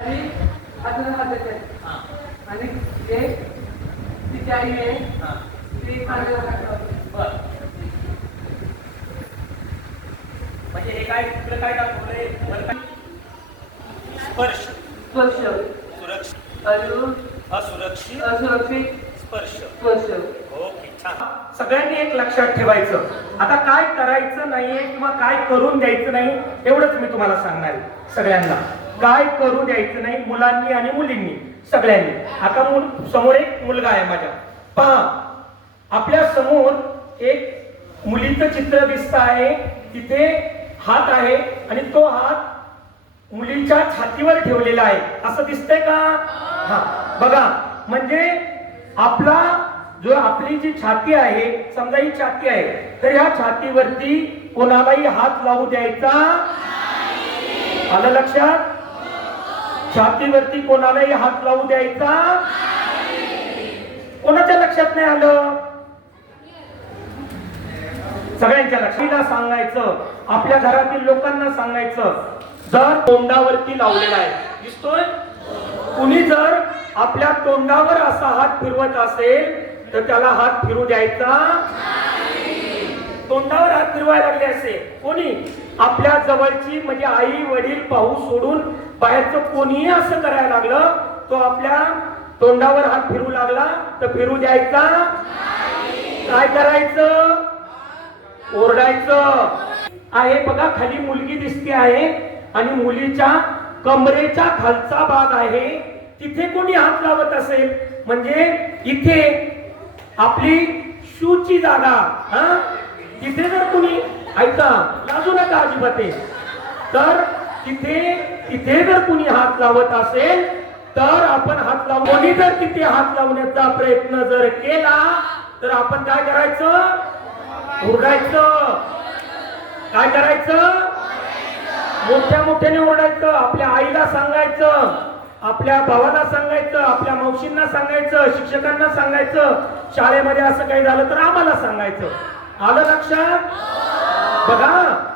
आणि अजून वाजत आहे. आणि एक तिची आई आहे ती माझ्या बर म्हणजे हे काय तुला काय दाखवलंय स्पर्श स्पर्श सुरक्षित अजून असुरक्षित असुरक्षित स्पर्श स्पर्श. ओके छान. सगळ्यांनी एक लक्षात ठेवायचं, आता काय करायचं नाहीये किंवा काय करून द्यायचं नाही एवढंच मी तुम्हाला सांगणार आहे. सगळ्यांना काय करू द्यायचं नाही, मुलांनी आणि मुलींनी सगळ्यांनी. आता समोर एक मुलगा आहे माझ्या, पहा आपल्या समोर एक मुलीचं चित्र दिसत आहे. तिथे हात आहे आणि तो हात मुलीच्या छातीवर ठेवलेला आहे असं दिसतंय का? हा बघा, म्हणजे आपला जो आपली जी छाती आहे, समजा ही छाती आहे, तर या छातीवरती कोणालाही हात लावू द्यायचा. आलं लक्षात? छातीवरती कोणालाही हात लावू द्यायचा. कोणाच्या लक्षात नाही आलं? सगळ्यांच्या लक्षात सांगायचं, आपल्या घरातील लोकांना सांगायचं, जर तोंडावरती लावलेला आहे दिसतोय, कुणी जर आपल्या तोंडावर असा हात फिरवत असेल तर त्याला हात फिरू द्यायचा. तोंडावर हात फिरवायला लागले असेल कोणी, आपल्या जवळची म्हणजे आई वडील पाहू सोडून बाहेरचं कोणीही असं करायला लागलं, तो आपल्या तोंडावर हात फिरू लागला तर फिरू द्यायचा. काय करायचं? ओरडायचं आहे. बघा खाली मुलगी दिसते आहे आणि मुलीच्या कमरेच्या खालचा भाग आहे, तिथे कोणी हात लावत असेल म्हणजे इथे आपली शूची जागा, तिथे जर कोणी, ऐका लाजू नका अजिबात, तर तिथे जर कुणी हात लावत असेल तर आपण हात लावू. कोणी जर तिथे हात लावण्याचा प्रयत्न जर केला तर आपण काय करायचं? ओरडायचं. काय करायचं? मोठ्या मोठ्याने ओरडायचं. आपल्या आईला सांगायचं, आपल्या भावाला सांगायचं, आपल्या मावशींना सांगायचं, शिक्षकांना सांगायचं, शाळेमध्ये असं काही झालं तर आम्हाला सांगायचं. आलं लक्षात? बघा